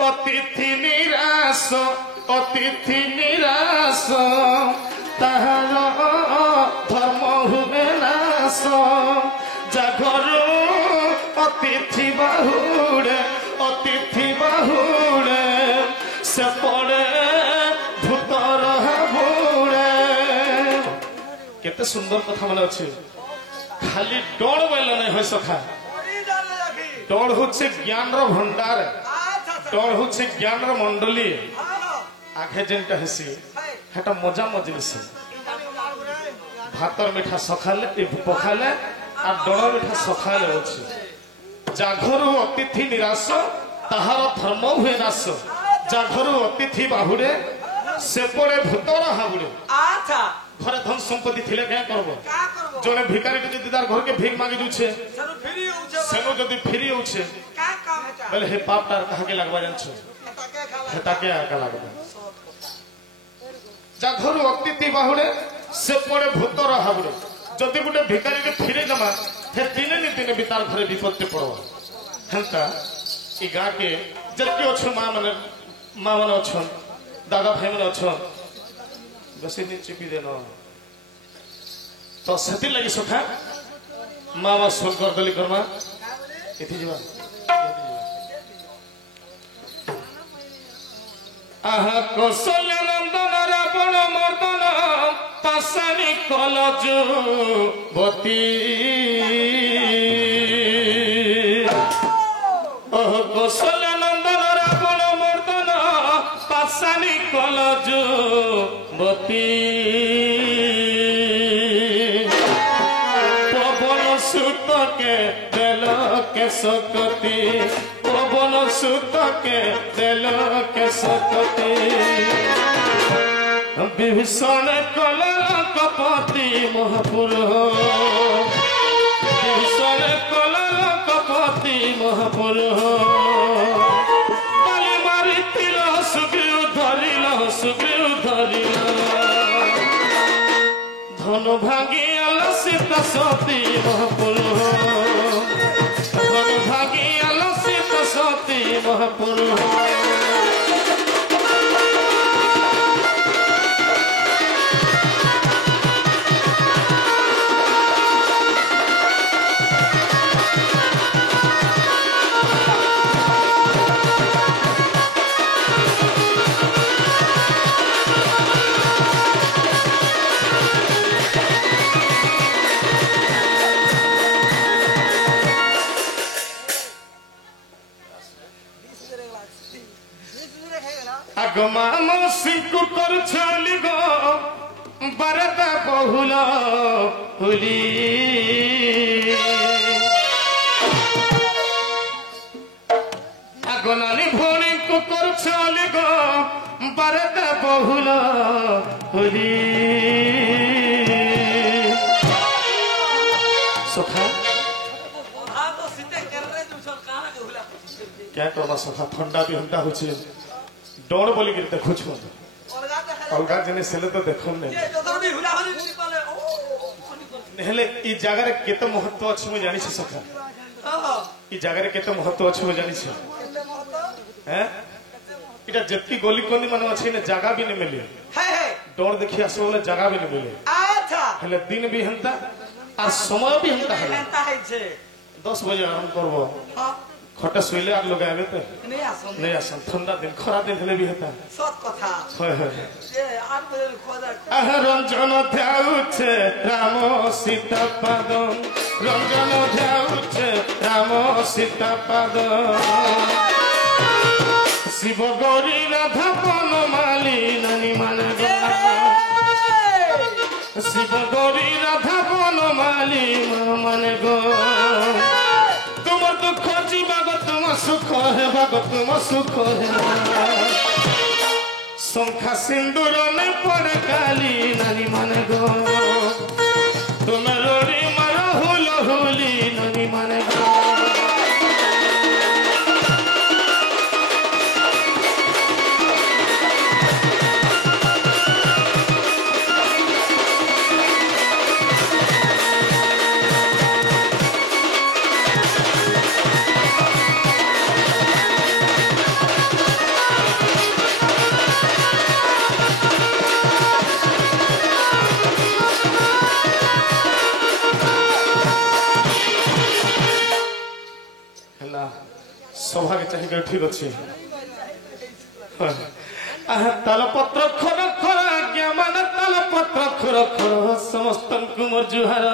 अतिथि निराश ताहार धर्म हुए नाश जागरू अतिथि बाहुड़े से पड़े भूतर बुड़े केते सुंदर कथा मन अच्छे खाली डोड़ बोल नहीं हो सखा डोड़ होचे ज्ञान रो भंडार डोड़ होचे ज्ञान रो मंडली आगे जेनटा हेसी हेटा मजा मजलिस भातर मिठा सखाले पखाले आ डोड़ मिठा सखाले अछि जाघरु अतिथि निराश ताहार धर्म हुए नाश जाघरु अतिथि बाहुड़े से पड़े भूतर हाबुड़े घरे धन संपत्ति थिले क्या करबो जने भिखारी जदि तार घर के भीख मांगी दुछे सेनो जदि फिरी होछे बोले हे पाप तार कहा के लागबा जानछो हेता के आका लागबा जा घर अतिथि बाहुड़े से पड़े भूतर हाबुड़े जदि गुटे भिखारी के फिरे जमा हे दिने नि दिने भी तार घरे विपत्ति पड़ो हेंता ई गा के जति अछ मां मन अछन दादा भाई मन अछन बस दिन चिपी देन तो सेति लगी सखा माँ बाप सोल कर दली करमा इति जीवा आहा कौशल्य नंदन रावण मर्दन पासानी कलज बती ओह कौशल्य नंदन रावण मर्दन पासानी कलज बती पवन सुत के दिल के सकती पवन सुत के दिल के सकती विभीषण कलकपति महापुरुष विभीषण कलकपति महापुरुष ताली मारी तिर सुग्रीव धरिल धनु भागी आला सीता सती महापुरुष धनु भागी आला सीता सती महापुरुष आगमा सिंकु कर छाली गो बरदा बहुला हुली आगनानी भोनी को कर छाली गो बरदा बहुला हुली सखा क्या करना सखा ठंडा भी हंडा होछे डोर बोली के देखो छो अलगा जने सेले तो देखो ने नेहले ई जगह रे केते महत्व अछि मु जानि छी सखा ई जगह रे केते महत्व अछि मु जानि छी हैं इटा जत्ती गोली कोनी मन अछि ने जगह भी ने मिले डोर देखि आसो बोले जगह भी ने मिले अच्छा हेले दिन भी हंता आ समय भी हंता है 10 बजे आराम करबो हां खटे सोइले आर लोग आबे तो नहीं आसन ठंडा दिन खरा दिन हेले भी हेता सत कथा होय होय ए 8 बजे खोजा आह रंजन ध्याउछे राम सीता पाद रंजन ध्याउछे राम सीता पाद शिव गौरी राधा बनमाली ननी माने गो शिव गौरी राधा बनमाली माने गो तुमर दुख जीवागो तुम सुख है भागो तुम सुख है शंखा सिंदूर ने पड़े काली नानी माने गो तुम रोरी मारो हुलो हुली नानी माने गो ଅଛି तालपत्र खर खर आज्ञा मान तालपत्र खर खर समस्त मोर जुहार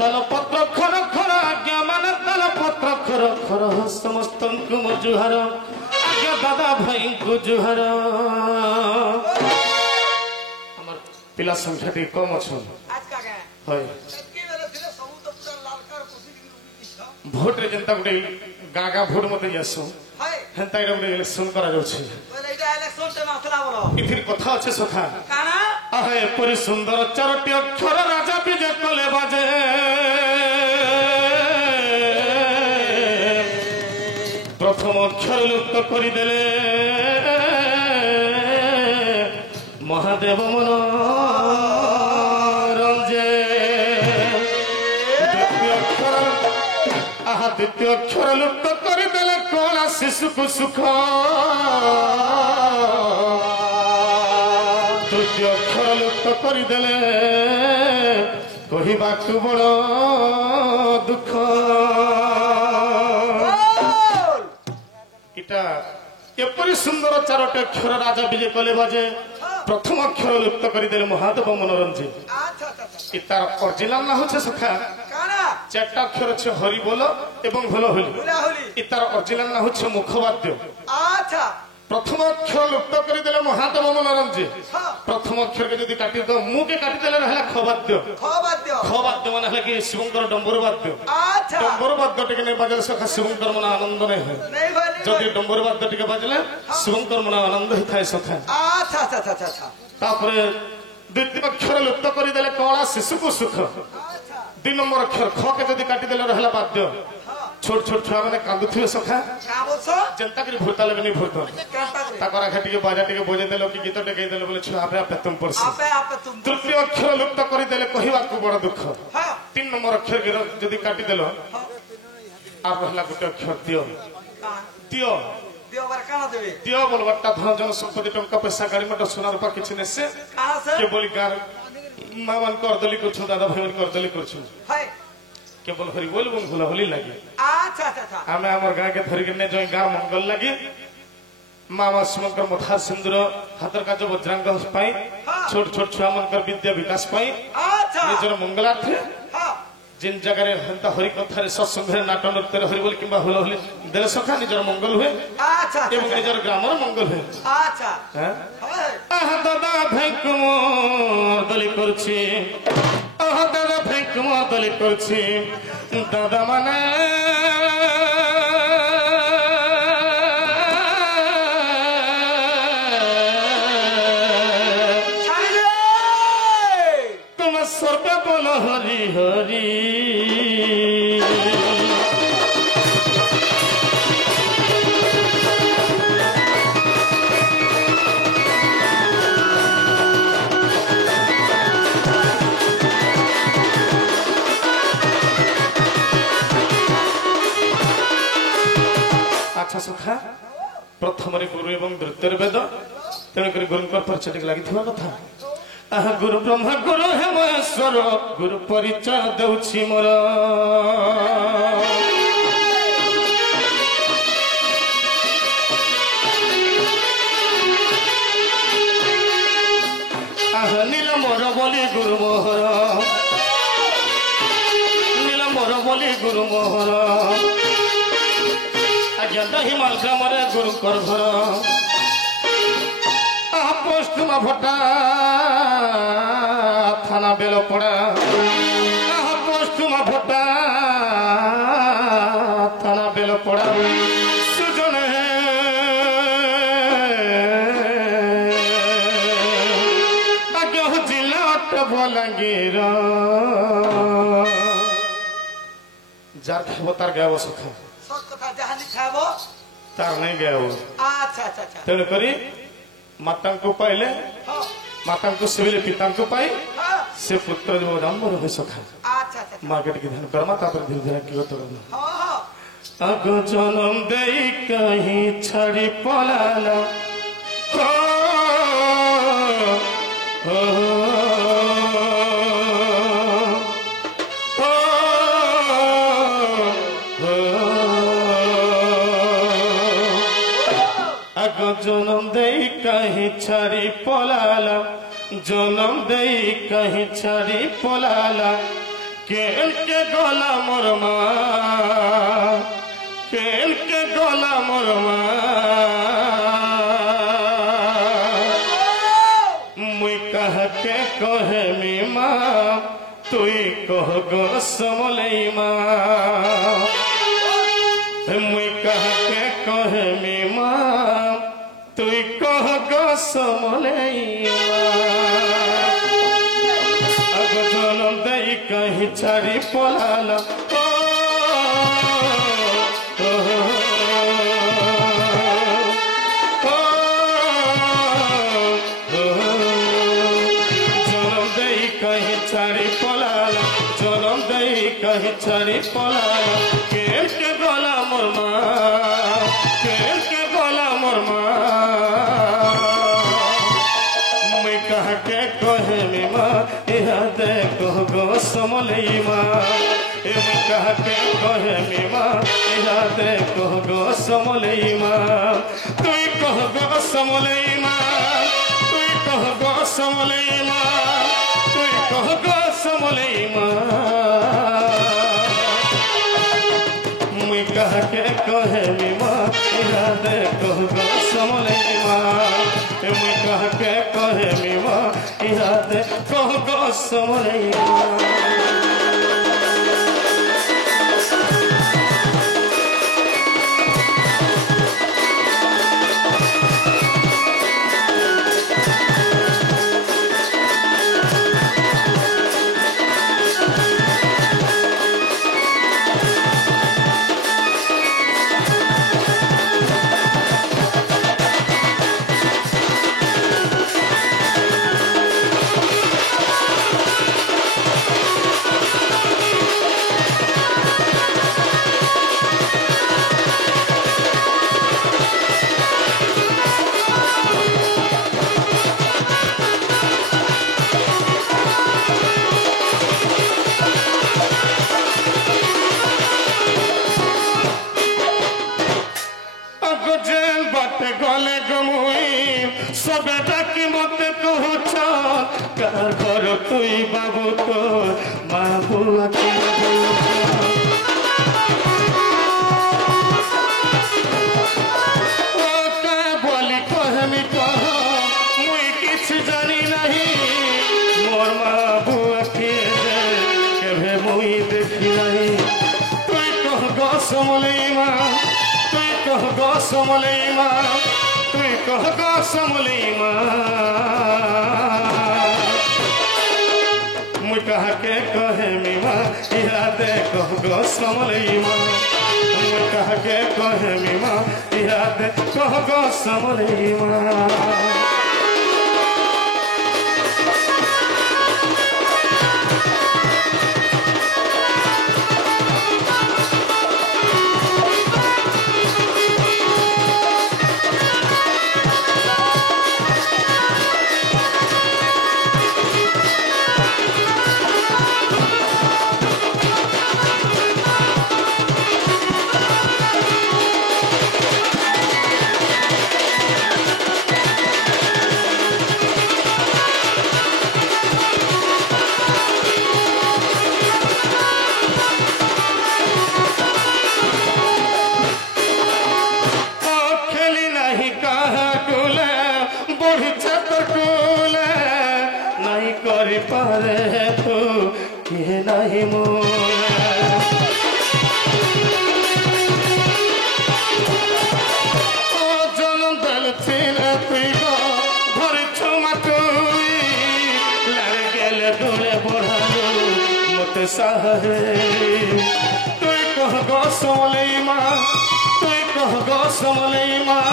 तालपत्र खर खर आज्ञा मान तालपत्र खर खर समस्त मोर जुहार आज्ञा दादा भाई को जुहार हमर पिला संख्या टी कम अछि होय भोट रे जनता गुटे गागा भोट मते जासु हेंता रे गुटे इलेक्शन करा जाउछि बोले एटा इलेक्शन ते माथला बोलो इथिर कथा अछि सखा काना आहे परि सुंदर चारटी अक्षर राजा विजय कले बाजे प्रथम अक्षर लुप्त करि देले महादेव मन द्वितीय अक्षर लुप्त करदेले कला शिशु को सुख तृतीय अक्षर लुप्त करदेले कहवा बड़ दुख इटा एपरी सुंदर चारोटी अक्षर राजा विजय कले बाजे प्रथम अक्षर लुप्त करदेले महादेव मनोरंजन तार ओरिजिनल ना होছে सखा चारटा अक्षर আছে हरि बोल एवं भोल होली तार ओरिजिनल ना होছে मुखवाद्य अच्छा प्रथम अक्षर लुप्त कर देले महादेव मनोरंजन प्रथम अक्षर के यदि काटी दो मु के काटी देले रहला खवाद्य खवाद्य माने हला कि शिवंकर डंबर वाद्य अच्छा डंबर वाद्य टिके नै बजले सखा शिवंकर मन आनंद नै है जदि डंबर वाद्य टिके बजले शिवंकर मन आनंद ही थाए सखा अच्छा अच्छा अच्छा अच्छा तापर द्वितीय अक्षर लुप्त कर देले कला शिशु को सुख दुई नंबर अक्षर ख के जदि काटी देले रहला वाद्य छोट छोट छुआ माने कांदुथिबे सखा जनता के भूरता लेबे नै भूरता ताकर आखे टिके बाजा टिके बजे देलो कि गीत टिके देलो बोले छुआ आपे आपे तुम पड़सी आपे आपे तुम तृतीय अक्षर लुप्त कर देले कहिवा को बड़ दुख तीन नंबर अक्षर के जदि काटी देलो आप रहला गुटे अक्षर दियो दियो दियो बार काना देबे दियो बोलबटा धन जन संपत्ति टंका पैसा गाड़ी मोटर सोना रूपा किछि नै से के बोली गार मावन कर दली करछु दादा भाई कर दली करछु हाय केवल हरि बोल बोल भूला होली लागे अच्छा अच्छा अच्छा हमें हमर गां के धरि के ने जय गां मंगल लागे मामा सुमकर मथा सिंदूर हातर का जो वज्रांग पाई छोट छोट छुआ मन कर विद्या विकास पाई अच्छा निजर मंगलार्थ जिन जगह रे हंता हरि कथा रे सत्संग रे नाटक नृत्य रे हरि बोल किबा होला होली देले सखा निजर मंगल हुए अच्छा एवं निजर ग्राम रे मंगल हुए अच्छा हैं आह दादा भैंक मोर दली करछि आह दादा भैंक मोर दली करछि दादा माने तुम सर्व बोल हरि हरि अच्छा सुखा प्रथम गुरु एवं द्वितीय वेद तेणुक गुरुंकर परिचय लगी कथा आह गुरु ब्रह्मा गुरु हेमेश्वर गुरु परिचय देउछि मोर आह नील मोर बोली गुरु मोहर नील मोर बोली गुरु मोहर आज्ञा दहिमाल ग्राम रे गुरुकर घर पोस्टमा भटा थाना बेलपड़ा पोस्टमा भटा थाना बेलपड़ा सुजन आज्ञा जिला बलांगीर जार खेब तार गायब सखा तार नहीं गया वो अच्छा अच्छा अच्छा तेणु करी माता को पाइले माता को सिविले पिता को पाई से पुत्र जो जन्म रहे सखा अच्छा अच्छा मार्केट की ध्यान कर्मा तापर धीरे धीरे की होत करना अग जन्म देई कहीं छड़ी पलाला कहीं छाड़ी पलाला जन्म दे कहीं छाड़ी पलाला केल के गला मोर माँ केल के गला मोर माँ मुई कह के कहे मी माँ तुई कह गो समलई माँ मुई कह के कहे मी माँ तुई कह गो समलई अब जन्म दई कहीं छाड़ी पलाला कहीं छाड़ी पलाला केल के गला मोर माँ केल के गला मोर माँ मैं कह के कहे मी माँ यहाँ देखो गो समलई माँ मैं कह के कहे मी माँ यहाँ देखो गो समलई माँ तुई कह गो समलई माँ तुई कह गो समलई माँ तुई कह गो समलई माँ कह के कहे मी माँ याद कह गो समलई माँ मैं कह के कहे मी माँ याद कह गो समलई माँ गले गमुई सब डाकी मत कहछ कार घर तुई बाबू तो बाबू बोली कहमी कह मुई किछ जानी नहीं मोर बाबू के मुई देखी नहीं तुई कह गो समलई माँ तुई कह गो समलई माँ तुई कह गो समलई माँ मुई कह के कहे मी माँ याद कह गो समलई माँ मुई कह के कहे मी माँ याद कह गो समलई माँ पारे तो ये नहीं जन्म दल तीन तुई गो घर छमा तुई लड़ गेले डोले बढ़ालो मत साहे तुई कह गो समलई माँ तुई कह गो समलई माँ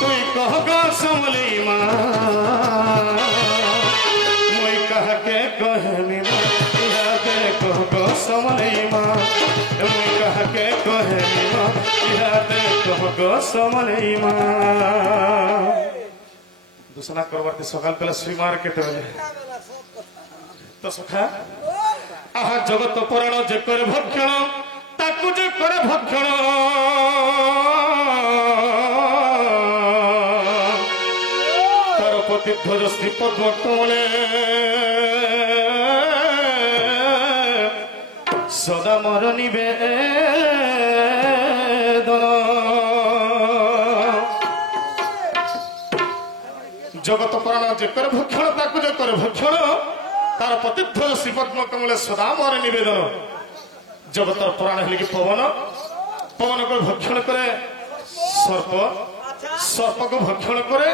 तुई कह गो समलई माँ कह के कहे मी माँ याद कह गो समलई माँ कह के कहे मी माँ याद कह गो समलई माँ दूसरा करवाते सकाल पहले श्रीमार केते बेले तो सखा आहा जगत पुराण जे करे भक्षण ताकू जे करे भक्षण ধ্বজ শ্রীপদ্ম কমলে সদা মর নিবেদন জগত প্রাণ যে করে ভক্ষণ তাকে যে করে ভক্ষণ তার প্রতিধ্বজ শ্রীপদ্ম কমলে সদা মর নিবেদন জগতর প্রাণ হলে কি পবন পবন করে ভক্ষণ করে সর্প সর্পকে ভক্ষণ করে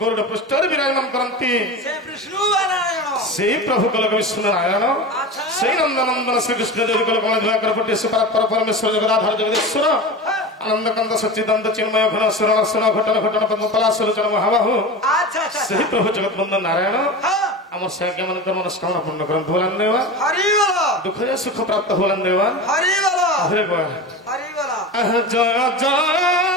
গরুড় পৃষ্ঠরে বিরাজমান করନ୍ତି সেই প্রভু কলক বিষ্ণু নারায়ণ সেই নন্দনন্দন শ্রীকৃষ্ণ দেবী কলক দিবাকর পটে সুপরাৎপর পরমেশ্বর জগদাধার জগদীশ্বর আনন্দকান্ত সচ্চিদানন্দ চিন্ময় ঘন শরণ শরণ ঘটন ঘটন পদ্মতলা সুলোচন মহাবাহু সেই প্রভু জগৎবন্ধ নারায়ণ আমার সাহায্য মানকর মনস্কামনা পূর্ণ করন্তু বলেন দেবা দুঃখ সুখ প্রাপ্ত হলেন দেবা হরে বল জয় জয়